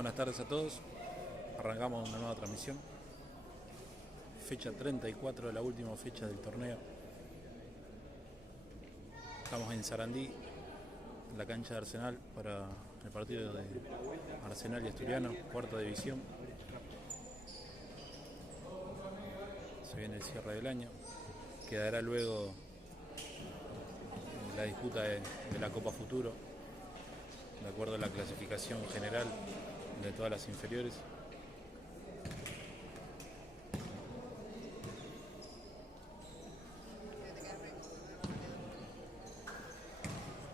Buenas tardes a todos. Arrancamos una nueva transmisión. Fecha 34 de la última fecha del torneo. Estamos en Sarandí, en la cancha de Arsenal, para el partido de Arsenal y Asturiano, cuarta división. Se viene el cierre del año. Quedará luego la disputa de la Copa Futuro, de acuerdo a la clasificación general de todas las inferiores.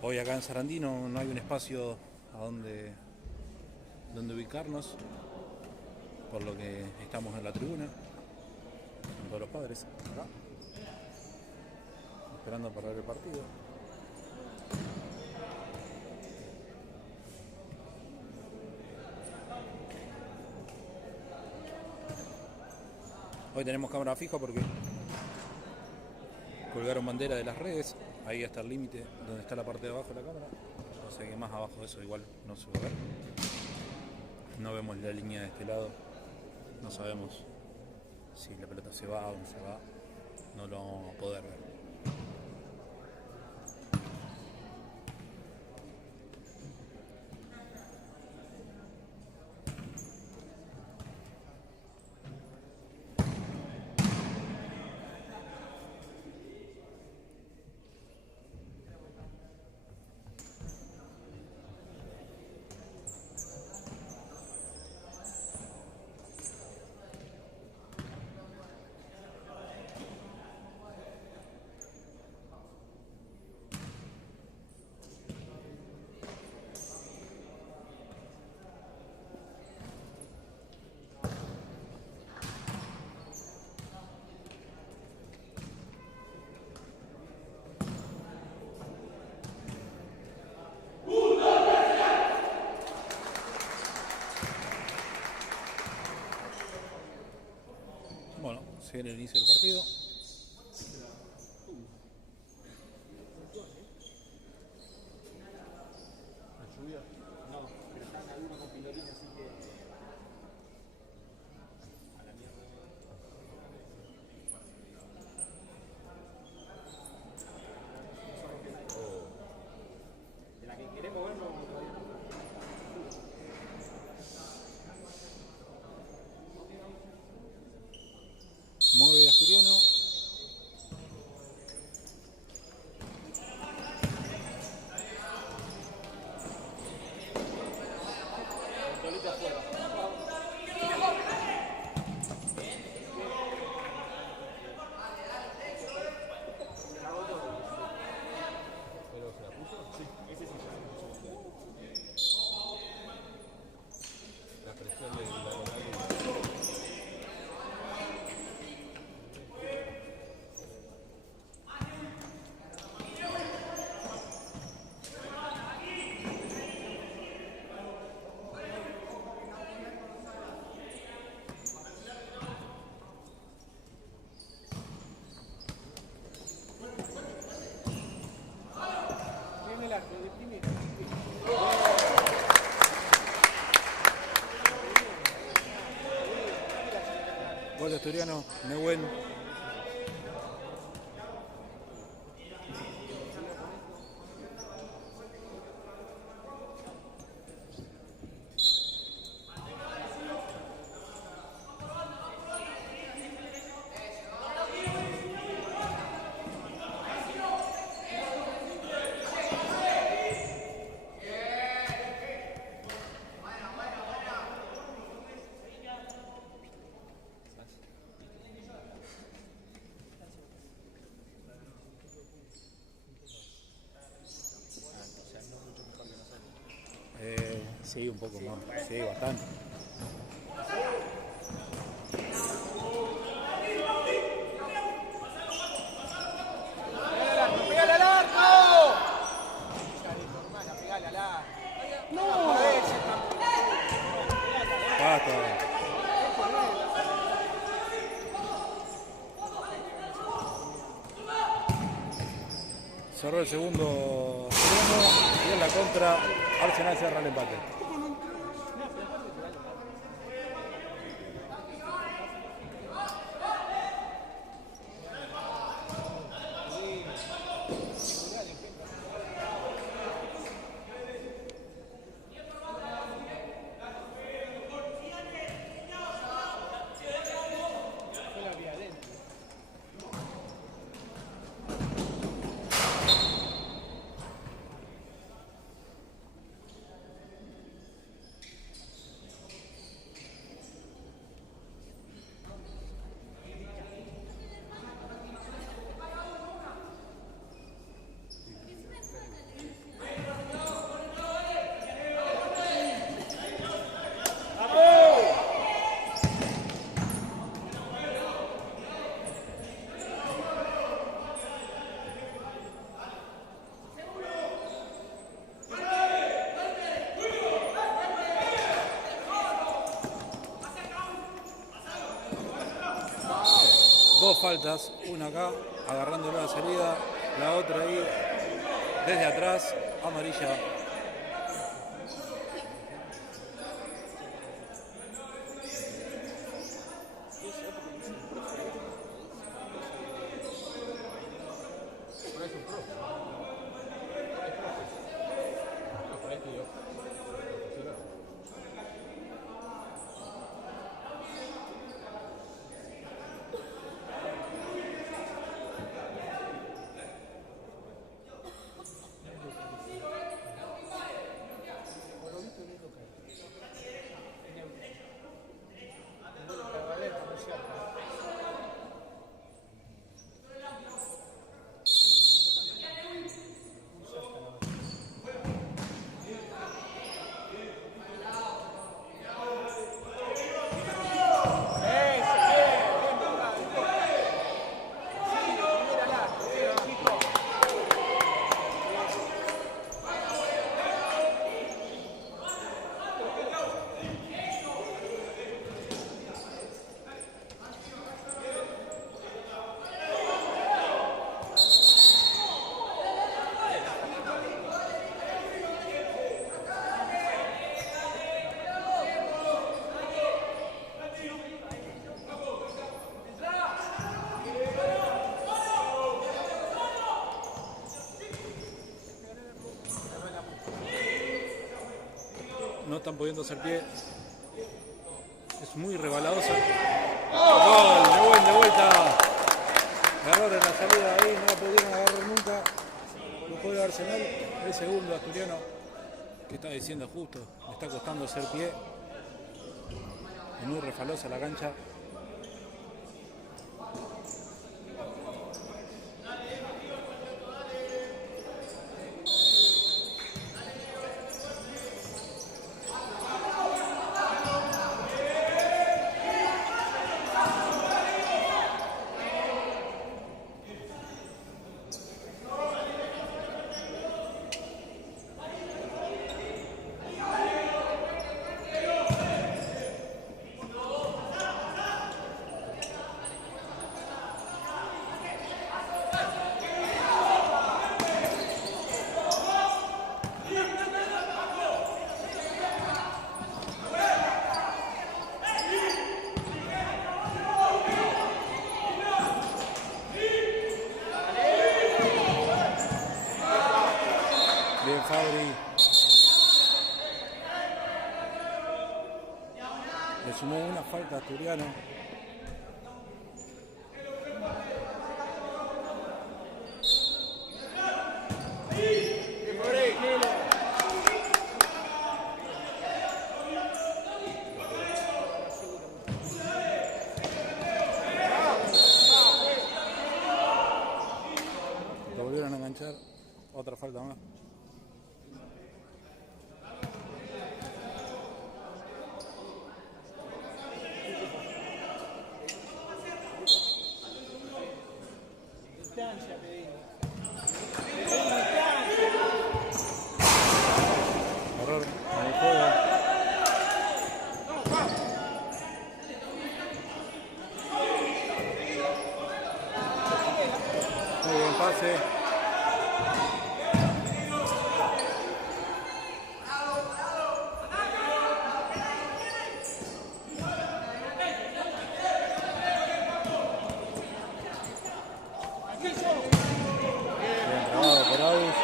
Hoy acá en Sarandí no hay un espacio a donde ubicarnos, por lo que estamos en la tribuna con todos los padres acá, esperando para ver el partido. Hoy tenemos cámara fija porque colgaron bandera de las redes, ahí hasta el límite donde está la parte de abajo de la cámara, o sea que más abajo de eso igual no se va a ver. No vemos la línea de este lado, no sabemos si la pelota se va o no se va, no lo vamos a poder ver. Bueno, se viene el inicio del partido. Mueve Asturiano. Gol de Asturiano, Nehuen. Sí, un poco más, sí, bastante. ¡Pégale al arco! ¡Pégale al arco! ¡No! Basta. Cerró el segundo turno y en la contra Arsenal cerra el empate. dos faltas, una acá, agarrándole la salida, la otra ahí, desde atrás, amarilla. No están pudiendo hacer pie. Es muy rebaladosa. ¡Gol! De vuelta. Error en la salida ahí, no la pudieron agarrar nunca. Lo juega Arsenal. El segundo asturiano que está diciendo justo. Le está costando hacer pie. Es muy refalosa la cancha. Bien, Fabri. Le sumó una falta a Asturiano. Lo volvieron a enganchar. Otra falta más. Error en el juego. Muy buen pase. Bien trabado por Aus.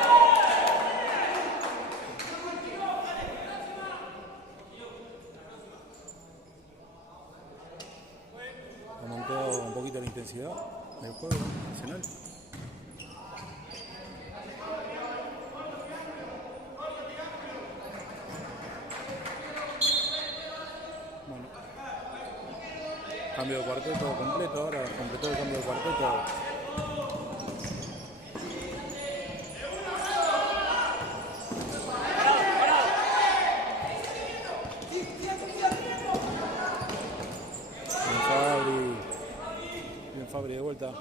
Aumentó un poquito la intensidad del juego nacional. Bueno, cambio de cuarteto completo, ahora completó el cambio de cuarteto. Bien Fabri de vuelta.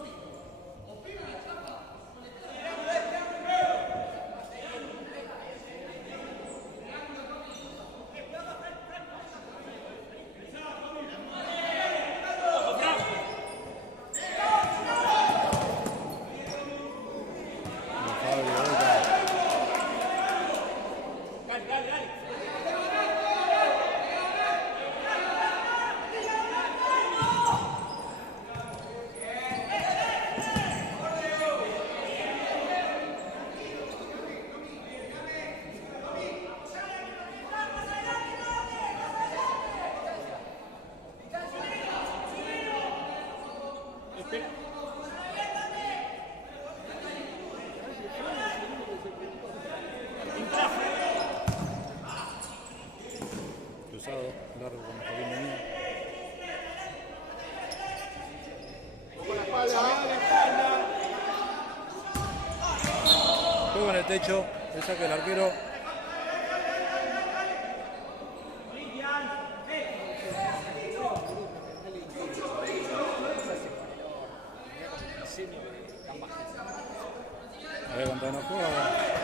toca en el techo, el saque del arquero. A ver cuánto nos juega.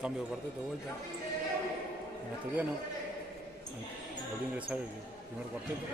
Cambio de cuarteto de vuelta. En Asturiano. Volvió a ingresar el primer cuarteto.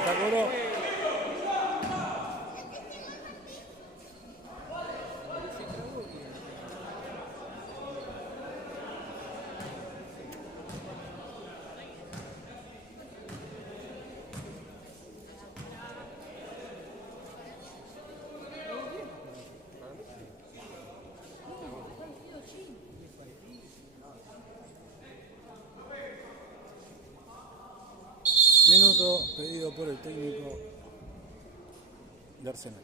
falta, cobró. Minuto pedido por el técnico de Arsenal.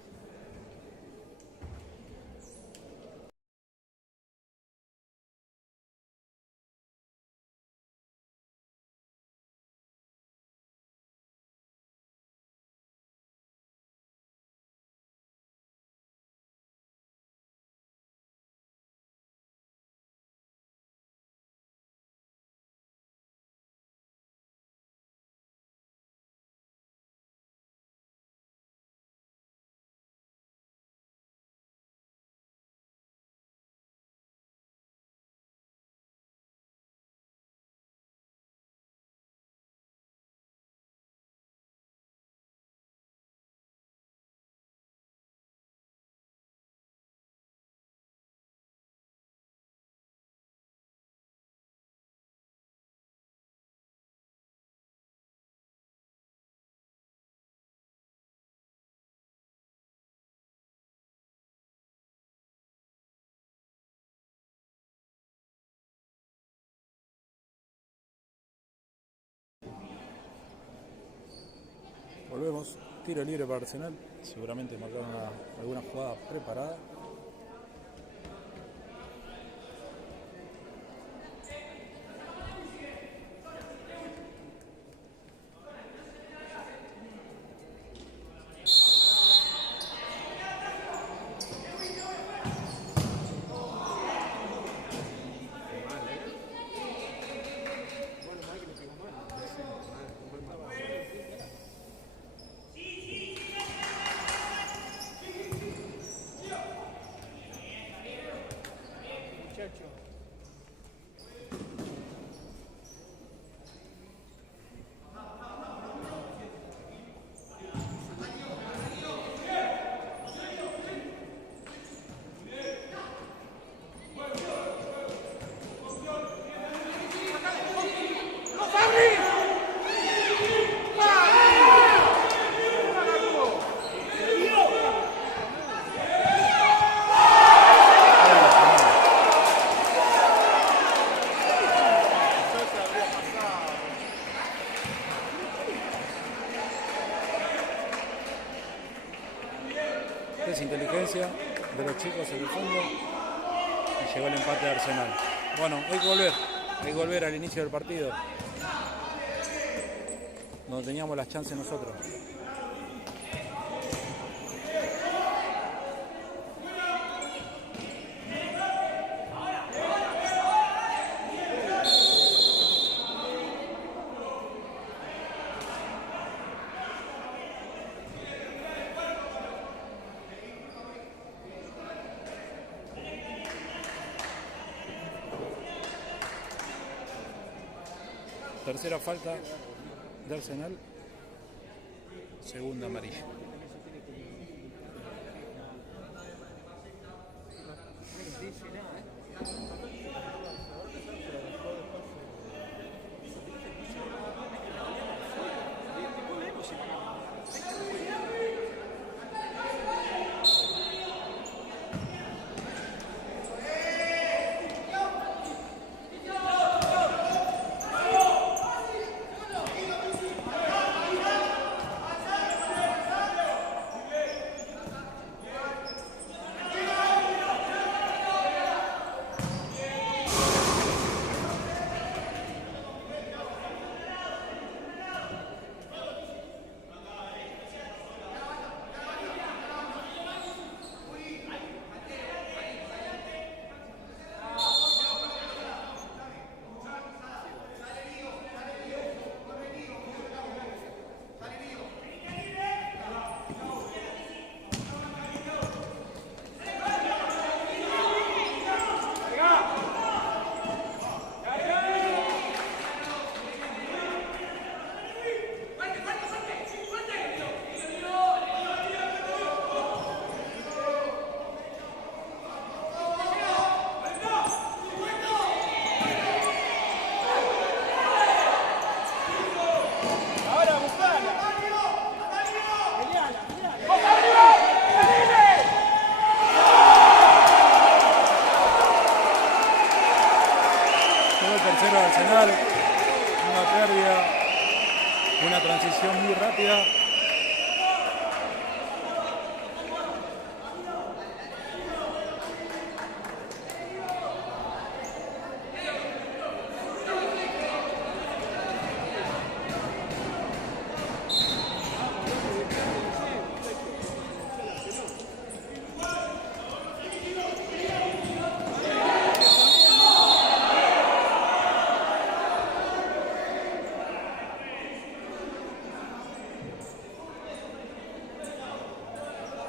Volvemos, tiro libre para Arsenal, seguramente marcaron alguna jugada preparada. Inteligencia de los chicos en el fondo y llegó el empate de Arsenal. Bueno, hay que volver al inicio del partido donde teníamos las chances nosotros. Tercera falta de Arsenal, segunda amarilla. muy rápida.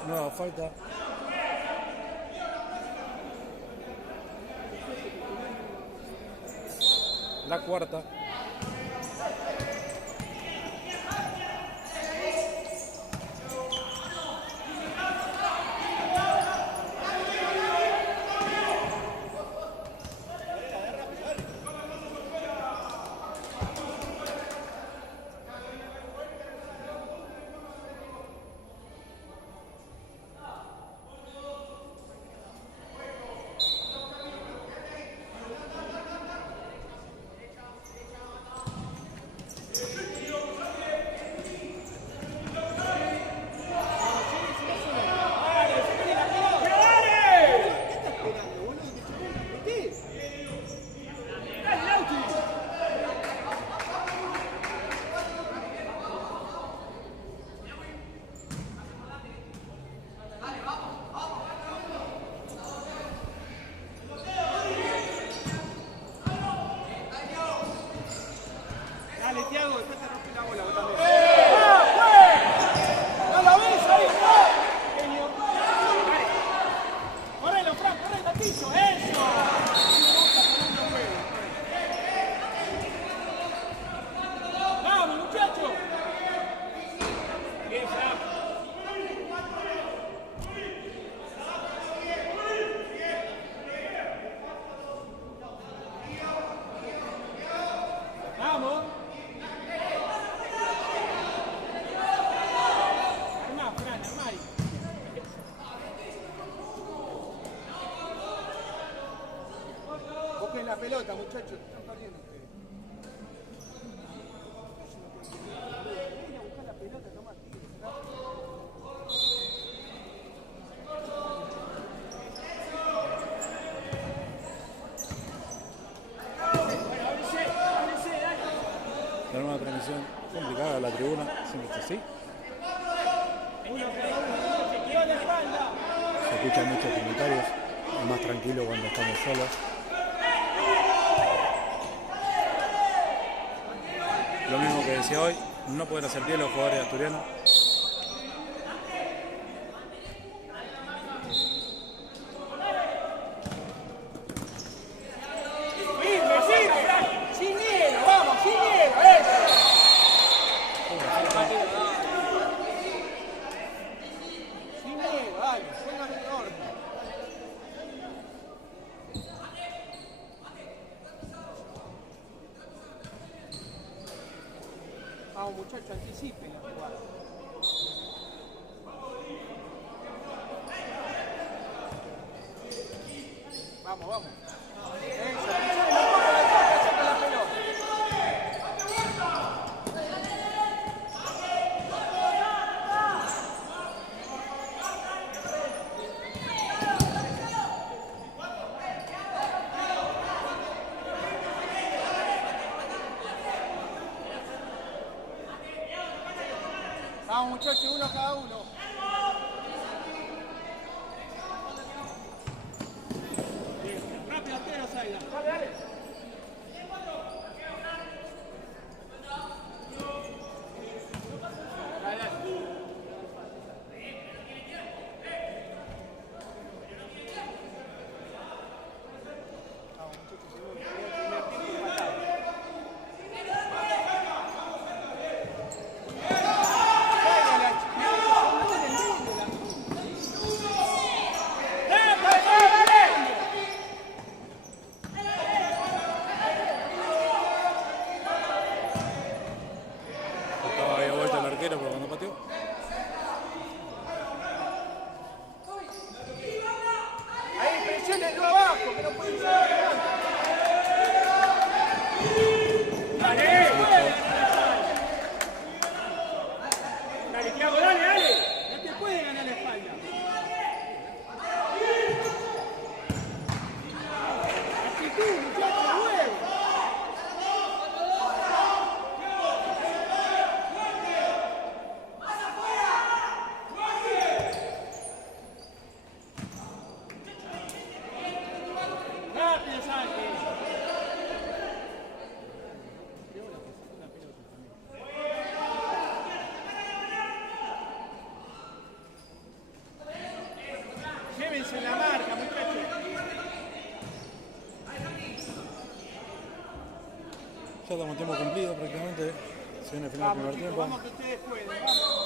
Nueva falta. La cuarta. La pelota, muchachos, están perdiendo ustedes. Ven a buscar la pelota, toma tiro. Tenemos una transmisión complicada de la tribuna, siempre es así. Se escuchan muchos comentarios, es más tranquilo cuando estamos solos. Lo mismo que decía hoy, no pueden hacer pie los jugadores asturianos. Sin miedo, vamos, sin miedo, eso. Sin miedo, dale, póngame en orden. Vamos, muchachos, anticipen la jugada. Vamos, vamos. Eso, saca la pelota. Vamos, muchachos, uno cada uno. Rápido, Tero, Zaida. Dale, dale. Dale, dale. Vamos, muchachos, segundo. Primer tiempo empatado. Había vuelto el arquero, pero cuando pateó. Ahí, presionenlo abajo, que no pueden salir adelante. Dale, Thiago, dale, dale. No te puede ganar la espalda. Actitud, muchacho, huevo. Rápido, Sánchez. Llévense la marca, muchachos. Ya estamos tiempo cumplido prácticamente. Se viene el final del primer tiempo. Vamos que ustedes pueden, vamos.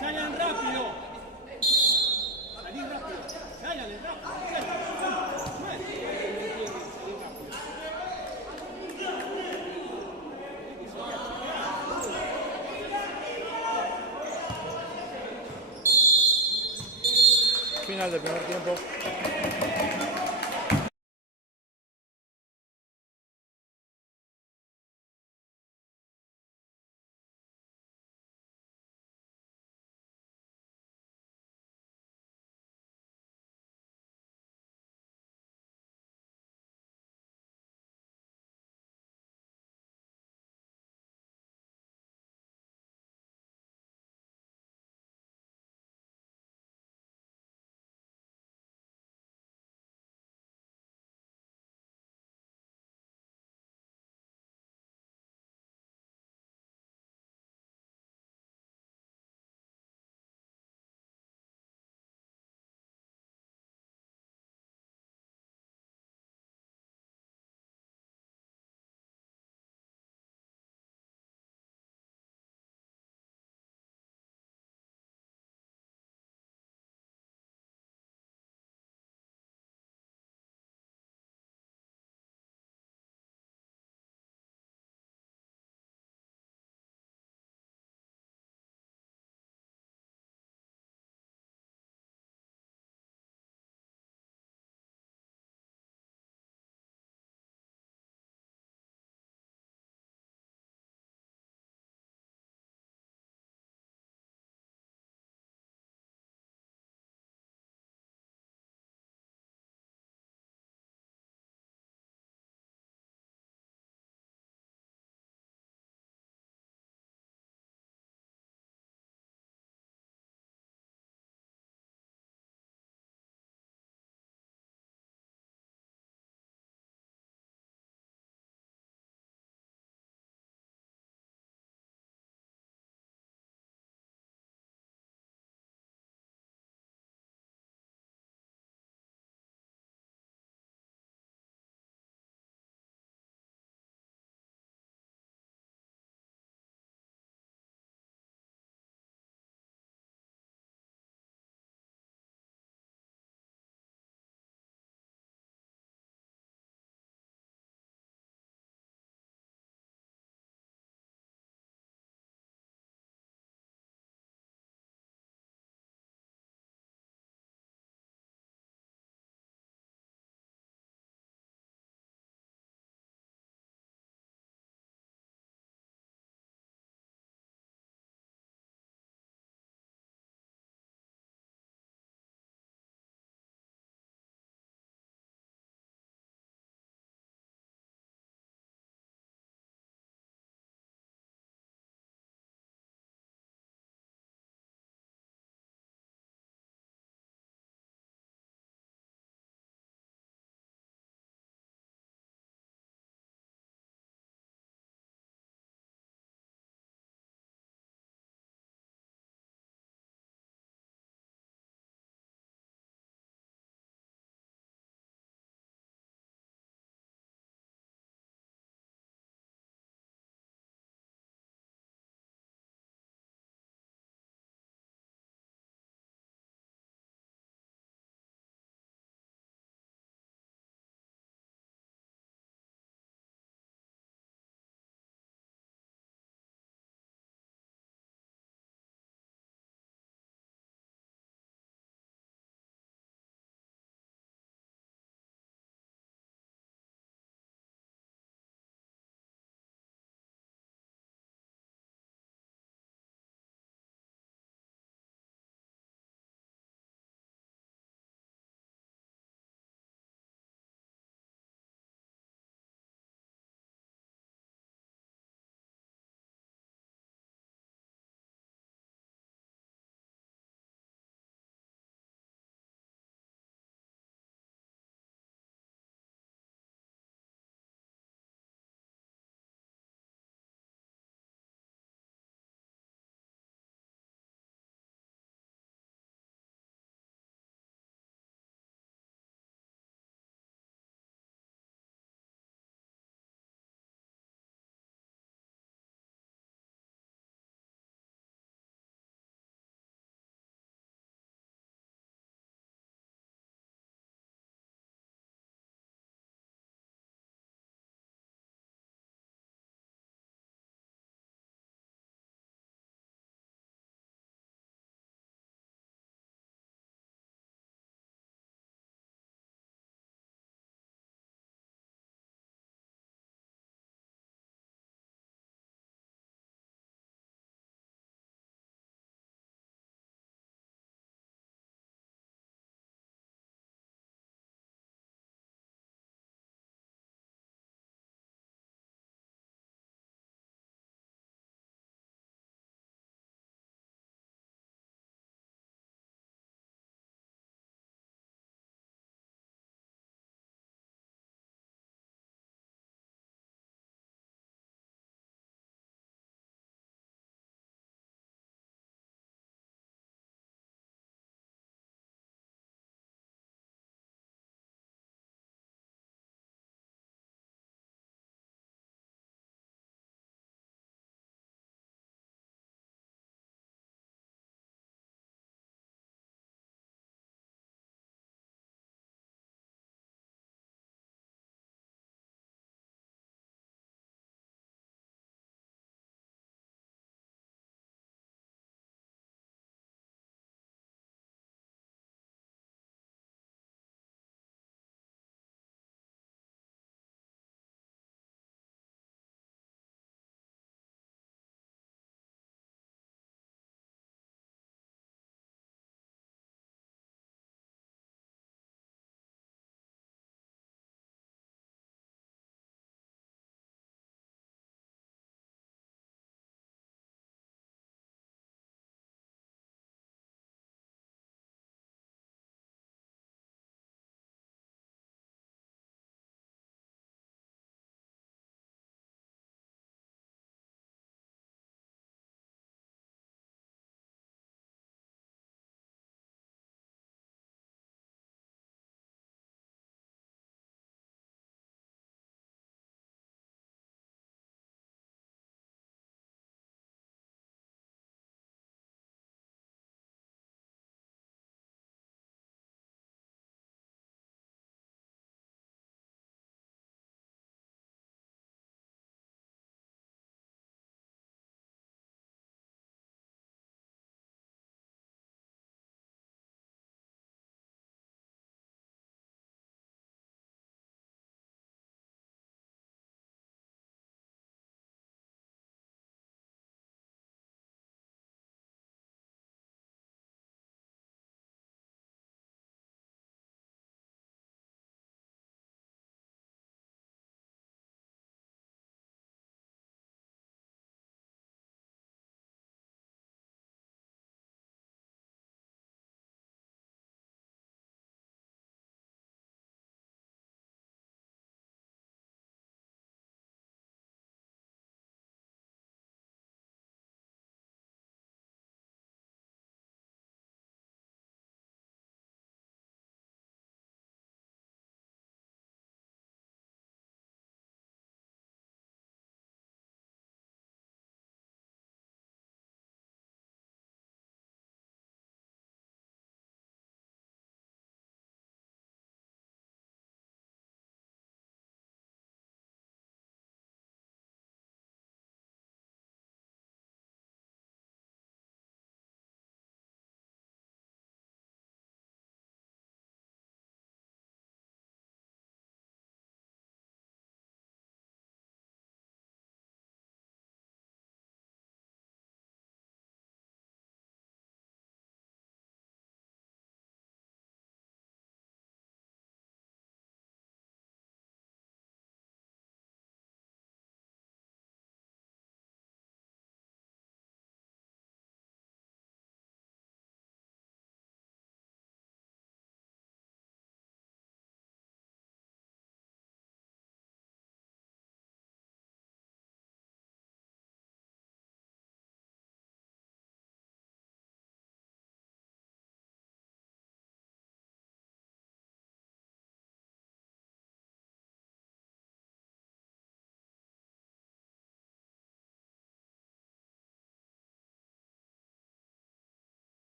Salgan rápido. Salí rápido. Salgan rápido. Final del primer tiempo.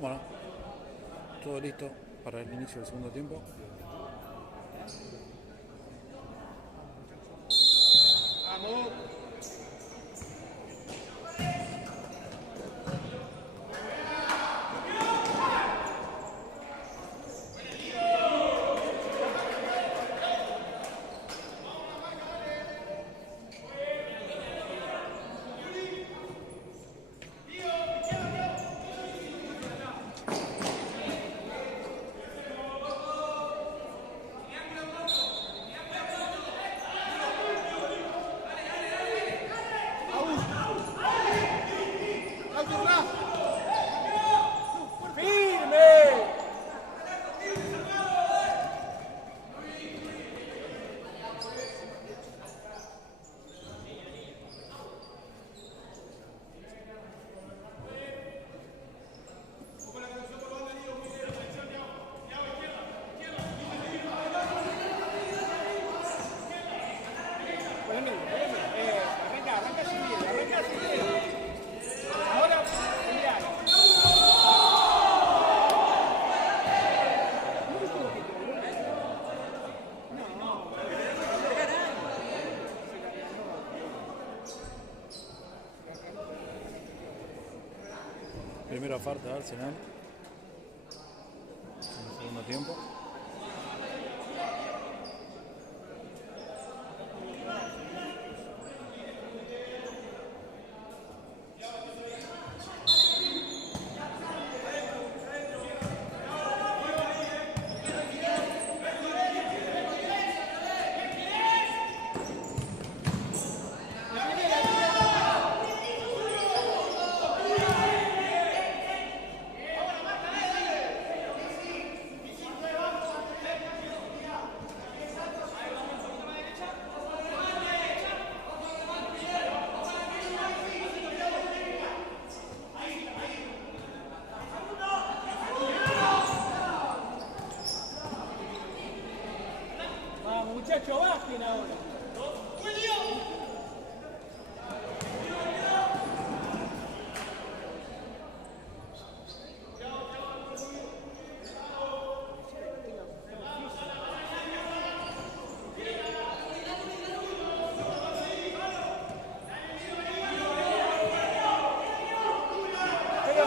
Bueno, todo listo para el inicio del segundo tiempo. Vamos. Primera falta de Arsenal en el segundo tiempo. Muchachos, bajen ahora. Pero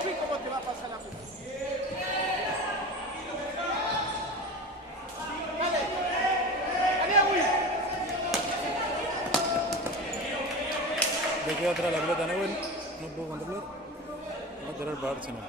subí, ¿cómo te va a pasar la puta? Le queda atrás la pelota a Neuel, no puedo controlar. Lateral para Arsenal.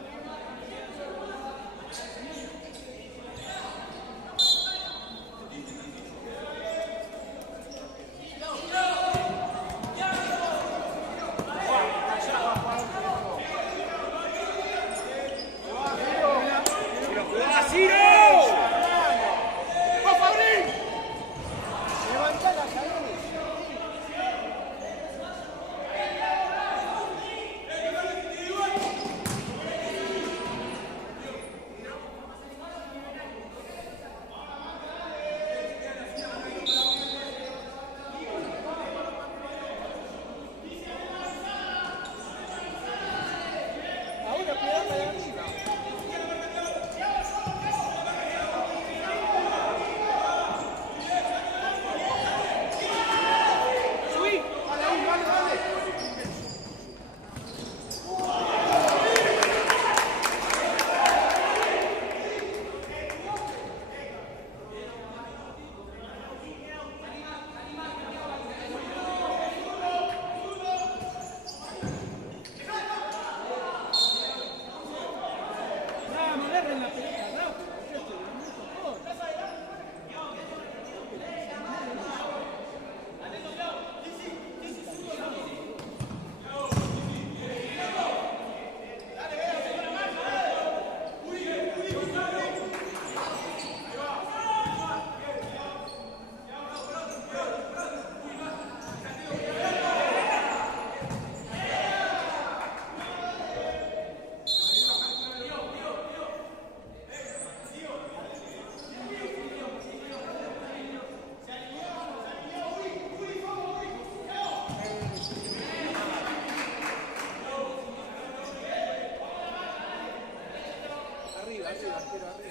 arriba, arriba, arquero arriba.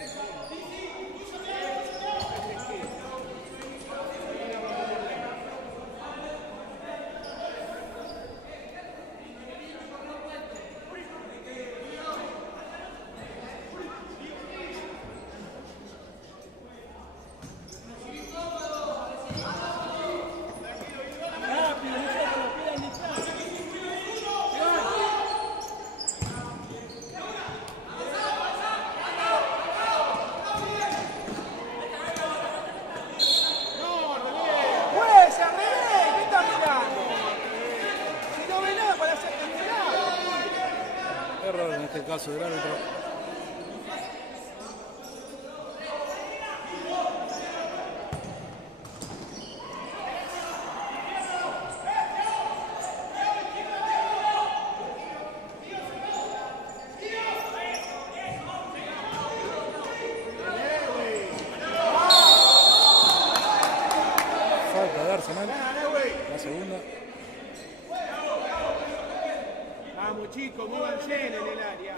Error en este caso del árbitro. Falta de Arsenal. La segunda. Vamos chicos, muévanse en el área.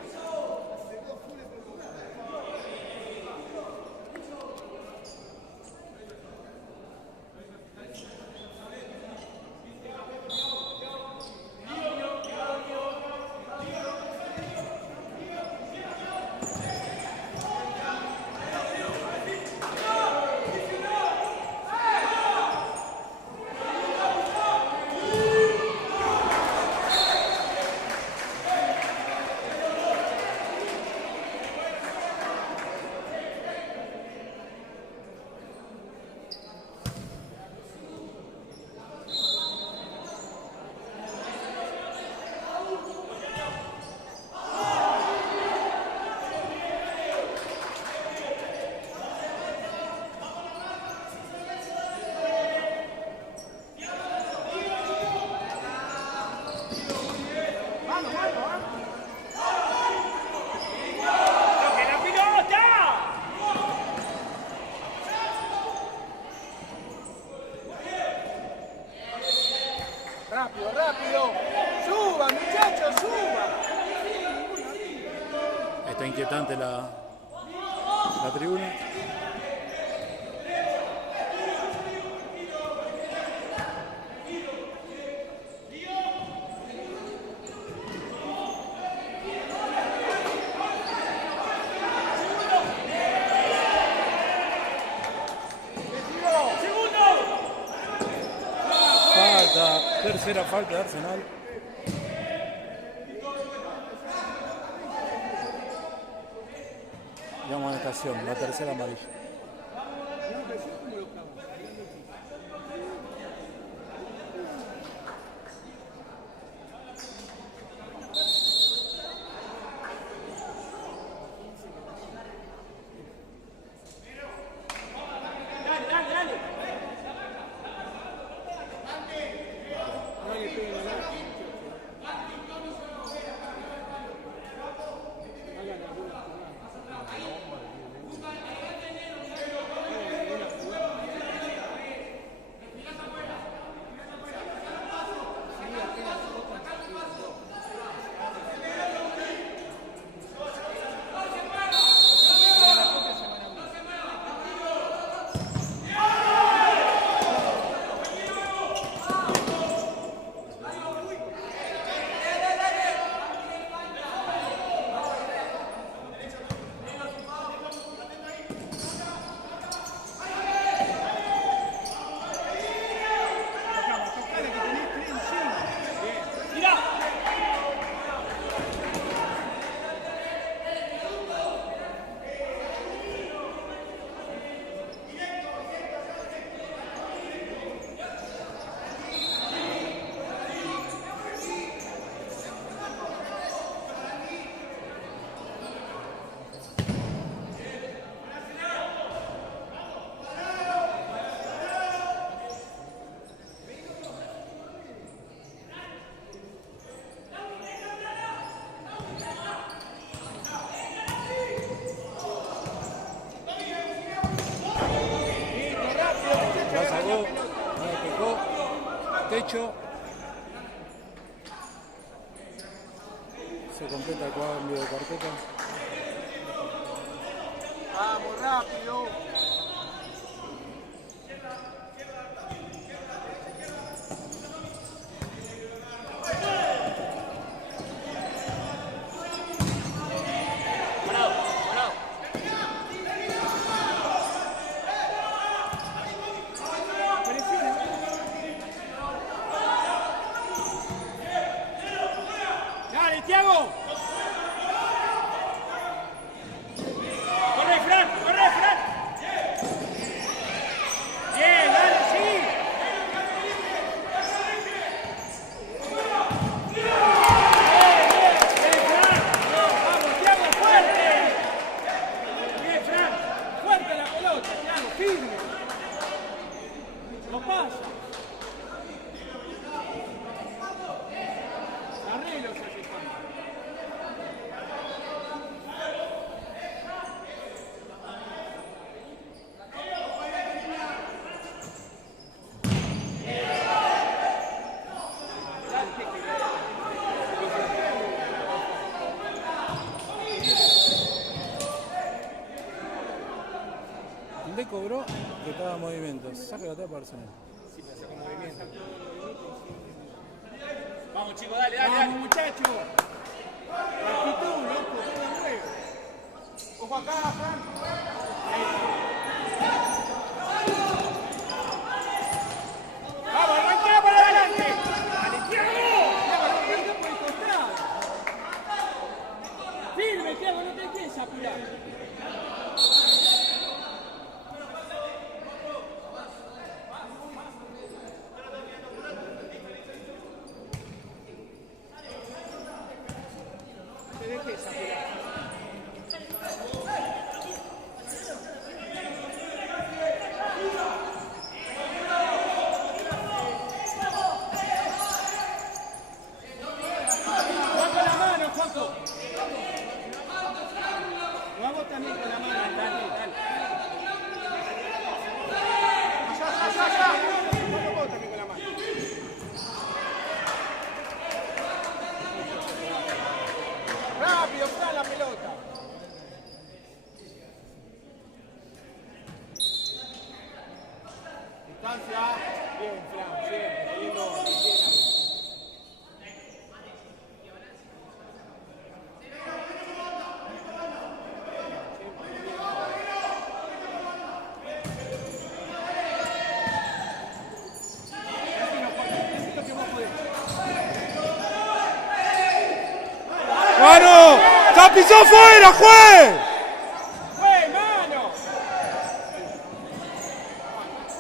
Rápido, rápido. Suba, muchachos, suba. Está inquietante la tribuna. Tercera falta de Arsenal. Y vamos a estación, la tercera amarilla. Techo. Se completa el cambio de carpeta. Vamos, rápido. Dale, Thiago. Corre, Fran, corre, Fran. Bien, dale, sí. Bien, Fran. Vamos, Thiago, fuerte. Bien, Fran. Fuerte la pelota, Thiago, firme. No pasa. Arreglos así están. Le cobró que estaba en movimiento. Saca la tapa Arsenal. Sí, me saca movimiento. Vamos chicos, dale, dale, Vamos, dale. muchachos. Actitud, loco, todo nuevo. Ojo acá, Fran. Vamos, arranca para adelante. Dale, Thiago. Thiago, arranca por el costado. Firme, Thiago, no te empieces a apurar. No te dejes apurar. Va con la mano, Juanjo. Lo hago también con la mano, dale, dale. Allá. Juanjo, vos también con la mano. Rápido, Fran, la pelota. Distancia. Bien, Fran, siempre. Lindo, bien ahí. ¡Mano! ¡Se pisó fuera, juez! ¡Fue, mano!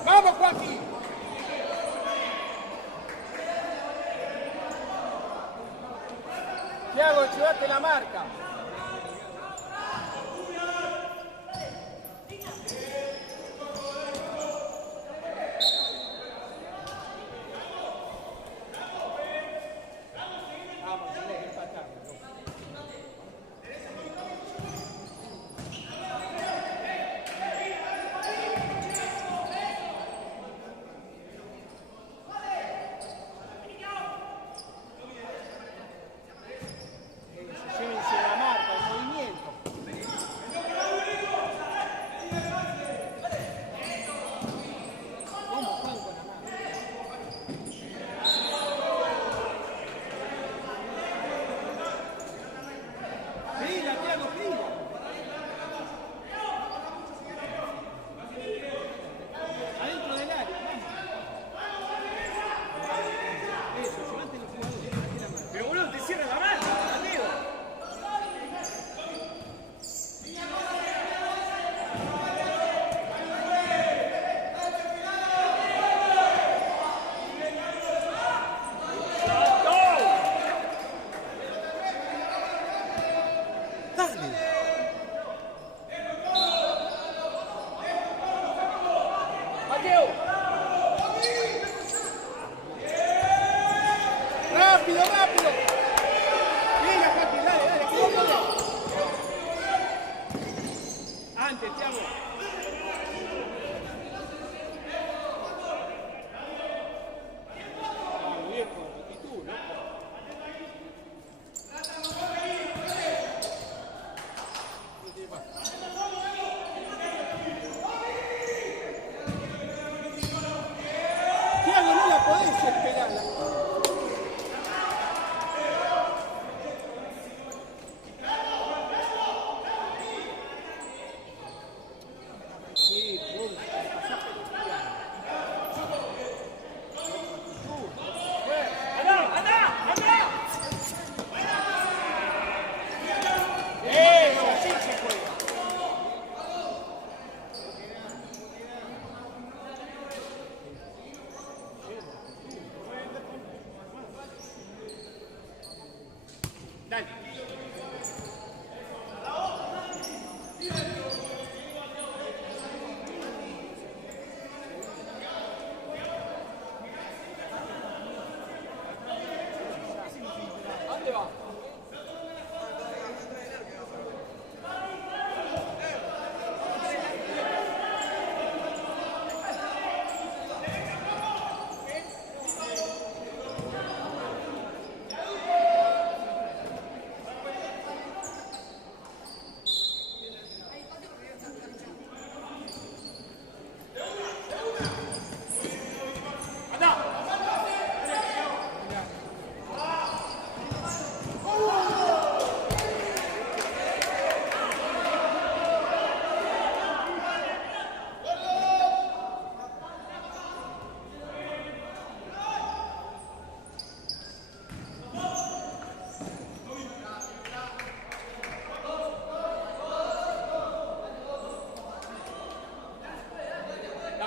¡Vamos, Joaquín! Thiago, llevate la marca. Vamos, tenés que empatar. Llévense la marca, el movimiento. ¿Cómo Juan con la marca? Pila, Thiago, pila. Adentro del área, vamos. Eso, llevate los jugadores, llevate la marca. Pero boludo, te cierra la mano, Mateo. Dale. Mateo. ¡Rápido, rápido! Venga, Joaquín, dale, que no puede. Antes, Thiago. Vamos, viejo, actitud, ¿no? ¿Qué te pasa?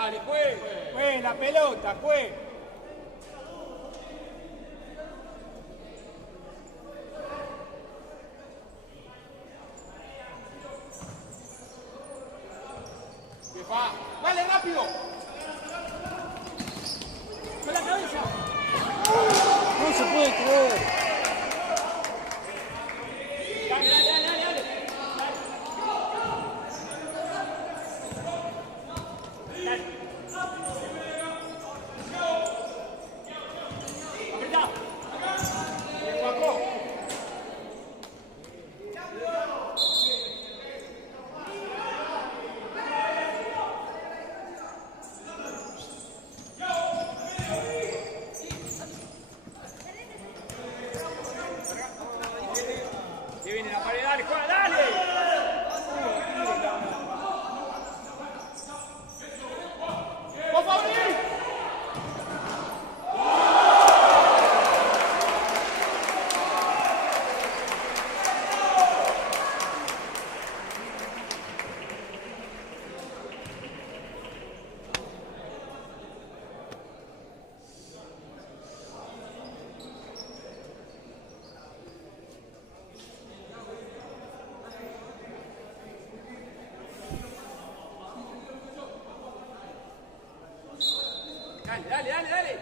Dale, juez. Juez, la pelota, juez. Dale, rápido. Con la cabeza. No se puede creer. Dale, dale, dale, dale, dale. Dale. Apretá. Paco. Que viene la pared, dale, juega, dale. ¡Vos, Fabri! Dale, dale, dale, dale.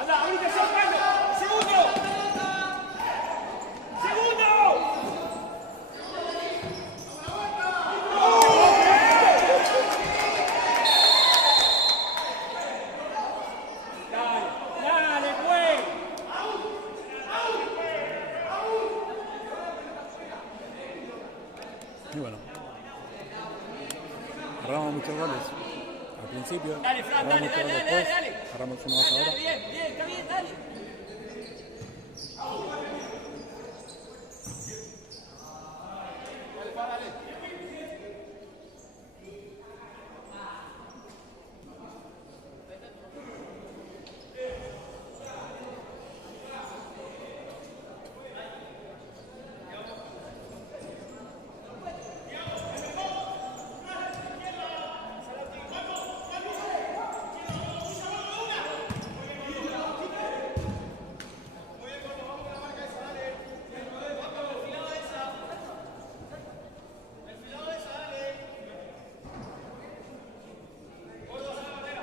Anda, ahorita se mano. Segundo. Segundo. Dale, juez. Y bueno. Agarramos muchos goles. Al principio. Dale, Fran, agarramos dale, muchos dale, goles dale, después, dale. agarramos uno más Dale, ahora. dale, bien, bien, está bien, dale.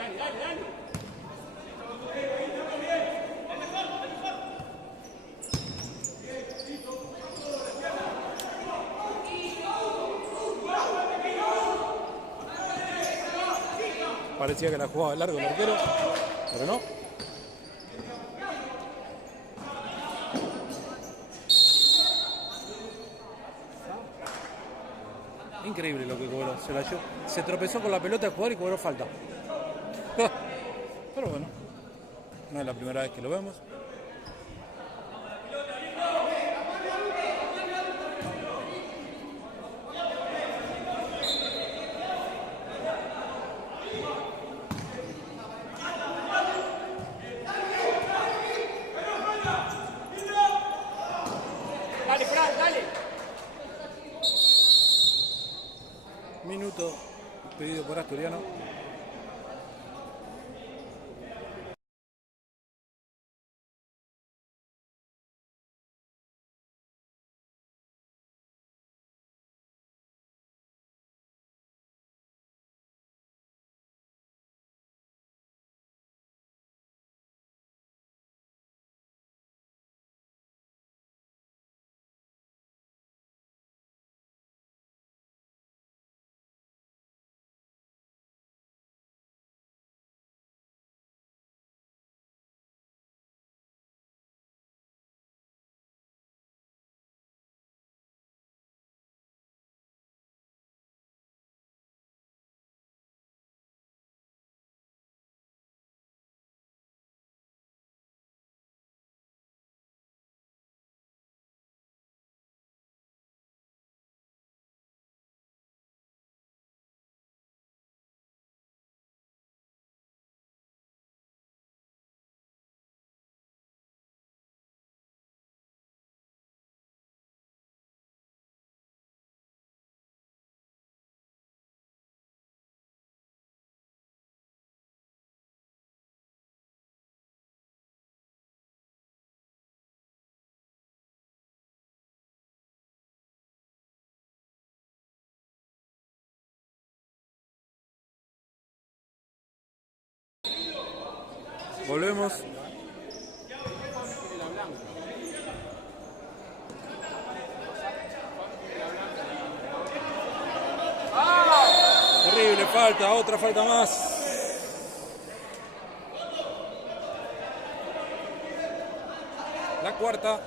Dale, dale, dale. Parecía que la jugaba de largo el arquero, pero no. Increíble lo que cobró. Se tropezó con la pelota de jugar y cobró falta. Pero bueno, no es la primera vez que lo vemos. Dale, Fran, dale. Minuto pedido por Asturiano. Volvemos. Terrible falta, otra falta más. La cuarta.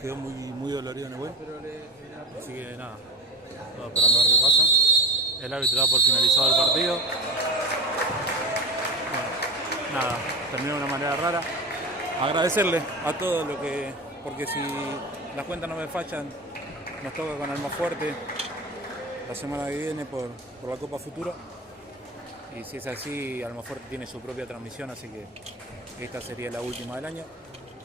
Quedó muy dolorido en el gol. Así que nada, estamos esperando a ver qué pasa. El árbitro da por finalizado el partido. Bueno, nada, terminó de una manera rara. Agradecerle a todos lo que, porque si las cuentas no me fallan, nos toca con Almafuerte la semana que viene por la Copa Futuro. Y si es así, Almafuerte tiene su propia transmisión, así que esta sería la última del año.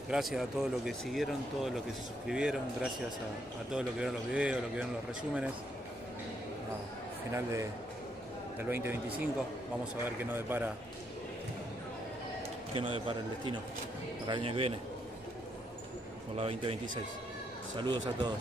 Gracias a todos los que siguieron, todos los que se suscribieron, gracias a todos los que vieron los videos, los que vieron los resúmenes. Final del 2025, vamos a ver qué nos depara el destino para el año que viene, por la 2026. Saludos a todos.